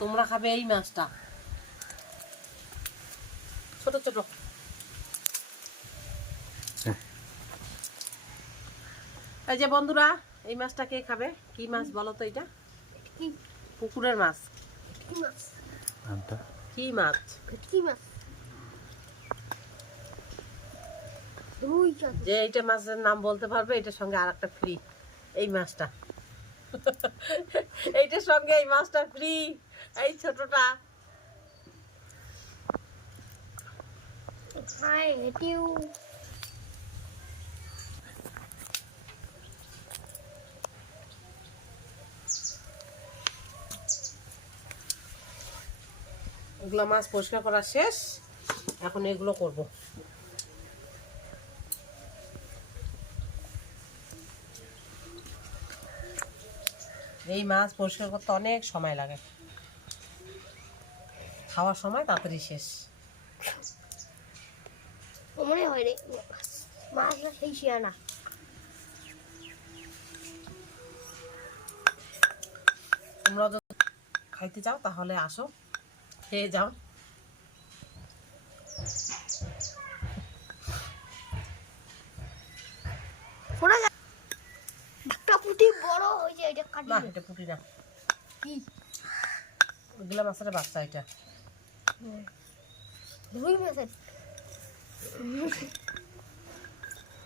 তোমরা খাবে এই মাছটা। ছোট ছোট। এই যে বন্ধুরা এই মাছটা কে খাবে? কি মাছ বলো তো এটা? পুকুরের মাছ। কি মাছ? কি মাছ? যে এইটা মাছের নাম বলতে পারবে এটার সঙ্গে আর একটা ফ্রি এই মাছটা। এইটার সঙ্গে এই মাছটা ফ্রি এই ছোটটা। হাই হেটিউ এগুলো মাছ পরিষ্কার করা শেষ। এখন এগুলো করব। এই মাছ পরিষ্কার করতে অনেক সময় লাগে। খাওয়ার সময় তাড়াতাড়ি শেষ। মনে হয় রে মাছ না সেই শিয়ানা। তোমরা যদি খাইতে চাও তাহলে আসো খেয়ে যাও। যায় একটা পুঁটি বড় হয়েছে এটা কাটি না এটা পুটি না। কি? মাছের বাচ্চা এটা। রুই মাছের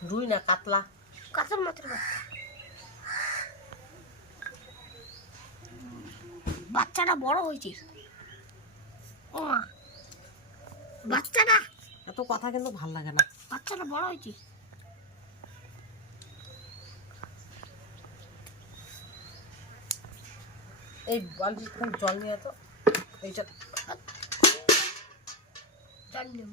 রুই না কাতলা। কাঁচার মাছের বাচ্চাটা বড় হয়েছে। ও বাচ্চাটা। এত কথা কিন্তু ভালো লাগে না। বাচ্চাটা বড় হয়েছে। এই বালতি জল নিয়ে তো। এইটা। জানি না